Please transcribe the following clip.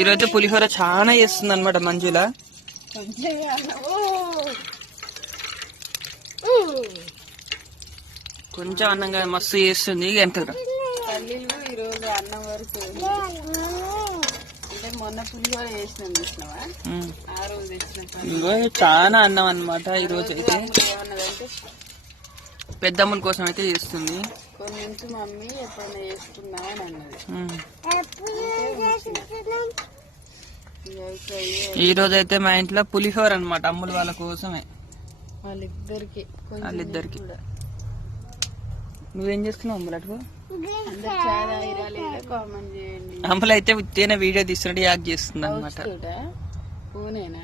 ఈరోజు పులిహోర చాలా చేస్తుంది అనమాట మంజుల. కొంచెం అన్నంగా మస్తు చేస్తుంది. ఎంత పల్లీలు ఈరోజు అన్నం వరకు అంటే మొన్న పులిహోర చేసినాం చూసినావా, ఆ రోజు తెచ్చిన చాలా అన్నం అనమాట. ఈరోజు అయితే ఏమన్నదంటే పెద్దమ్మల కోసం అయితే చేస్తుంది. కొన్ని మమ్మీ ఎప్పుడైనా చేసుకున్నా అని అన్నది. ఈ రోజు అయితే మా ఇంట్లో పులిహోర అనమాట, అమ్ముల వాళ్ళ కోసమే. వాళ్ళిద్దరికి నువ్వేం చేసుకున్నావు అమ్ములటుకు? కామెంట్ చేయండి. అమ్ములు అయితే ఉత్తేన వీడియో తీస్తున్నట్టు యాక్ట్ చేస్తుంది అనమాట. పూనేనా